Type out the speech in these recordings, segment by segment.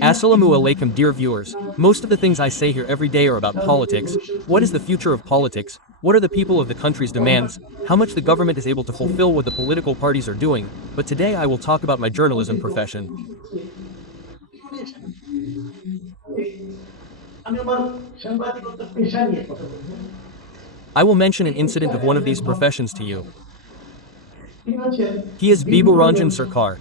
Assalamu alaikum, dear viewers. Most of the things I say here every day are about politics. What is the future of politics? What are the people of the country's demands? How much the government is able to fulfill what the political parties are doing? But today I will talk about my journalism profession. I will mention an incident of one of these professions to you. He is Bibu Ranjan Sarkar.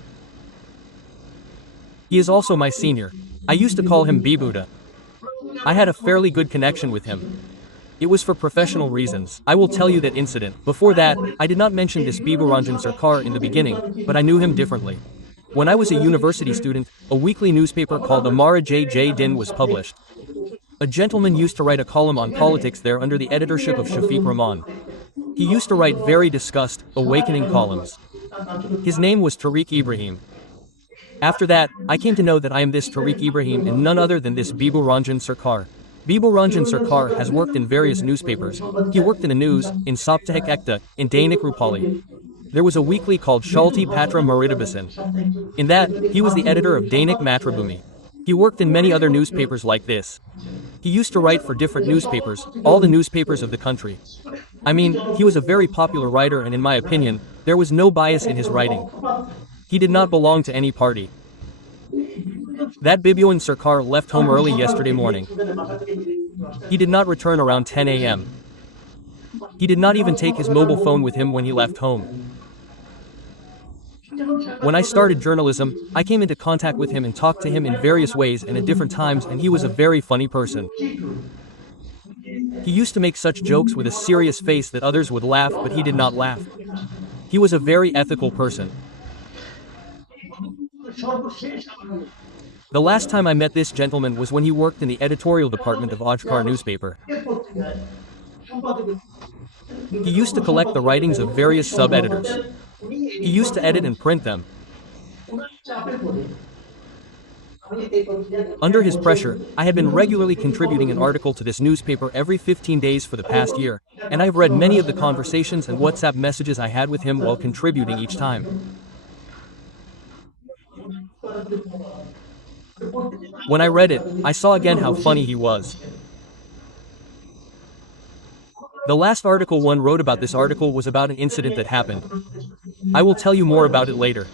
He is also my senior. I used to call him Bibuda. I had a fairly good connection with him. It was for professional reasons. I will tell you that incident. Before that, I did not mention this Bibu Ranjan Sarkar in the beginning, but I knew him differently. When I was a university student, a weekly newspaper called Amara J. Din was published. A gentleman used to write a column on politics there under the editorship of Shafiq Rahman. He used to write very discussed, awakening columns. His name was Tarek Ibrahim. After that, I came to know that I am this Tarek Ibrahim and none other than this Bibu Ranjan Sarkar. Bibu Ranjan Sarkar has worked in various newspapers. He worked in the news, in Saptahik Ekta, in Dainik Rupali. There was a weekly called Shalti Patra Maritabasan. In that, he was the editor of Dainik Matrabhumi. He worked in many other newspapers like this. He used to write for different newspapers, all the newspapers of the country. I mean, he was a very popular writer and in my opinion, there was no bias in his writing. He did not belong to any party. That Bibuan Sarkar left home early yesterday morning. He did not return around 10 a.m. He did not even take his mobile phone with him when he left home. When I started journalism, I came into contact with him and talked to him in various ways and at different times, and he was a very funny person. He used to make such jokes with a serious face that others would laugh, but he did not laugh. He was a very ethical person. The last time I met this gentleman was when he worked in the editorial department of Ajker newspaper. He used to collect the writings of various sub-editors. He used to edit and print them. Under his pressure, I had been regularly contributing an article to this newspaper every 15 days for the past year, and I have read many of the conversations and WhatsApp messages I had with him while contributing each time. When I read it, I saw again how funny he was. The last article one wrote about this article was about an incident that happened. I will tell you more about it later.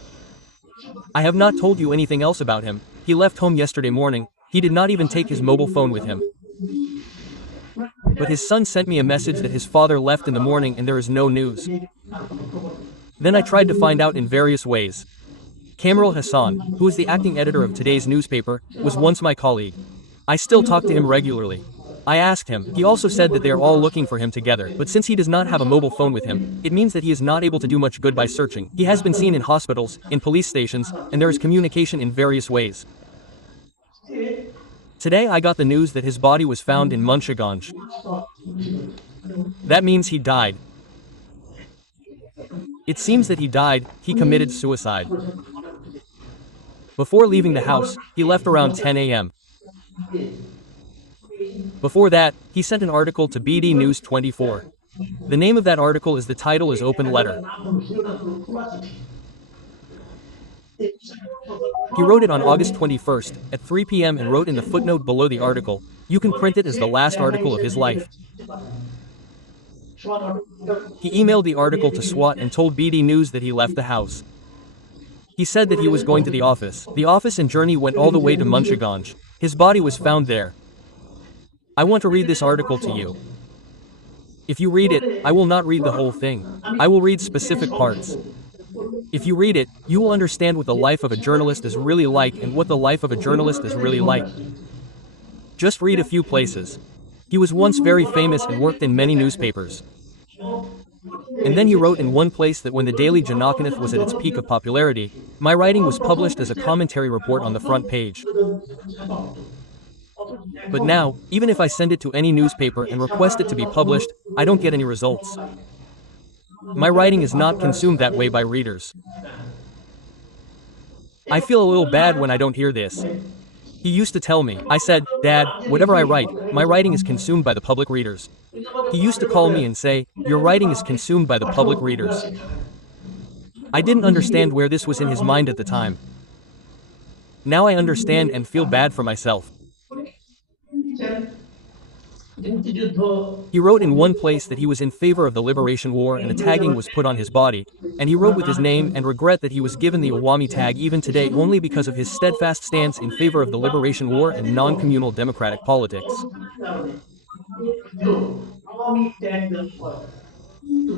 I have not told you anything else about him. He left home yesterday morning. He did not even take his mobile phone with him. But his son sent me a message that his father left in the morning and there is no news. Then I tried to find out in various ways. Kamal Hassan, who is the acting editor of today's newspaper, was once my colleague. I still talk to him regularly. I asked him. He also said that they are all looking for him together, but since he does not have a mobile phone with him, it means that he is not able to do much good by searching. He has been seen in hospitals, in police stations, and there is communication in various ways. Today I got the news that his body was found in Munshiganj. That means he died. It seems that he died, he committed suicide. Before leaving the house, he left around 10 a.m. Before that, he sent an article to BD News 24. The name of that article is the title is Open Letter. He wrote it on August 21st, at 3 p.m. and wrote in the footnote below the article, you can print it as the last article of his life. He emailed the article to SWAT and told BD News that he left the house. He said that he was going to the office. The office and journey went all the way to Munshiganj. His body was found there. I want to read this article to you. If you read it, I will not read the whole thing. I will read specific parts. If you read it, you will understand what the life of a journalist is really like and what the life of a journalist is really like. Just read a few places. He was once very famous and worked in many newspapers. And then he wrote in one place that when the Daily Janakanath was at its peak of popularity, my writing was published as a commentary report on the front page. But now, even if I send it to any newspaper and request it to be published, I don't get any results. My writing is not consumed that way by readers. I feel a little bad when I don't hear this. He used to tell me, I said, Dad, whatever I write, my writing is consumed by the public readers. He used to call me and say, your writing is consumed by the public readers. I didn't understand where this was in his mind at the time. Now I understand and feel bad for myself. He wrote in one place that he was in favor of the liberation war and a tagging was put on his body, and he wrote with his name and regret that he was given the Awami tag even today only because of his steadfast stance in favor of the liberation war and non-communal democratic politics.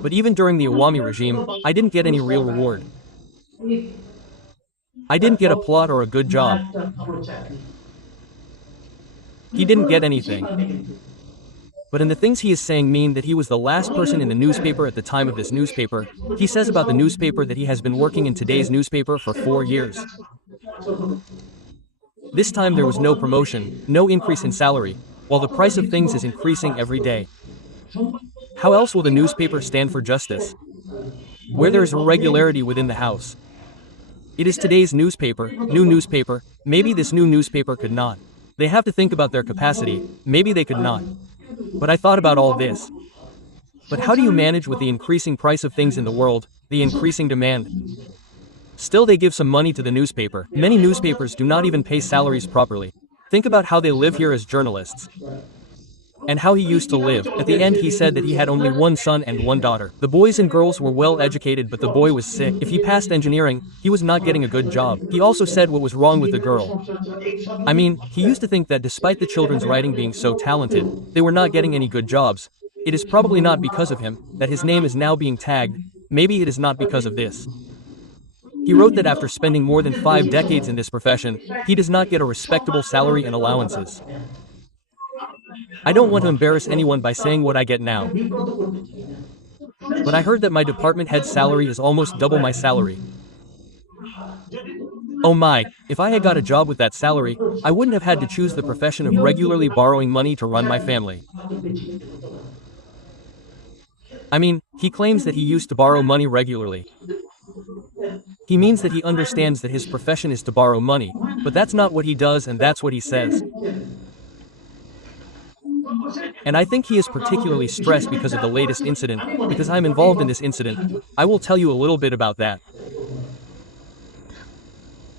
But even during the Awami regime, I didn't get any real reward. I didn't get a plot or a good job. He didn't get anything. But in the things he is saying mean that he was the last person in the newspaper at the time of this newspaper. He says about the newspaper that he has been working in today's newspaper for 4 years. This time there was no promotion, no increase in salary, while the price of things is increasing every day. How else will the newspaper stand for justice? Where there is irregularity within the house. It is today's newspaper, new newspaper, maybe this new newspaper could not. They have to think about their capacity, maybe they could not. But I thought about all this. But how do you manage with the increasing price of things in the world, the increasing demand? Still they give some money to the newspaper. Many newspapers do not even pay salaries properly. Think about how they live here as journalists. And how he used to live. At the end he said that he had only one son and one daughter. The boys and girls were well educated but the boy was sick. If he passed engineering, he was not getting a good job. He also said what was wrong with the girl. I mean, he used to think that despite the children's writing being so talented, they were not getting any good jobs. It is probably not because of him, that his name is now being tagged. Maybe it is not because of this. He wrote that after spending more than 5 decades in this profession, he does not get a respectable salary and allowances. I don't want to embarrass anyone by saying what I get now. But I heard that my department head's salary is almost double my salary. Oh my, if I had got a job with that salary, I wouldn't have had to choose the profession of regularly borrowing money to run my family. I mean, he claims that he used to borrow money regularly. He means that he understands that his profession is to borrow money, but that's not what he does and that's what he says. And I think he is particularly stressed because of the latest incident, because I'm involved in this incident. I will tell you a little bit about that.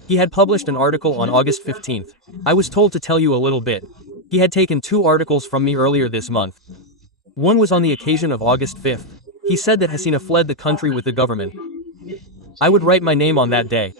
He had published an article on August 15th. I was told to tell you a little bit. He had taken 2 articles from me earlier this month. One was on the occasion of August 5th. He said that Hasina fled the country with the government. I would write my name on that day.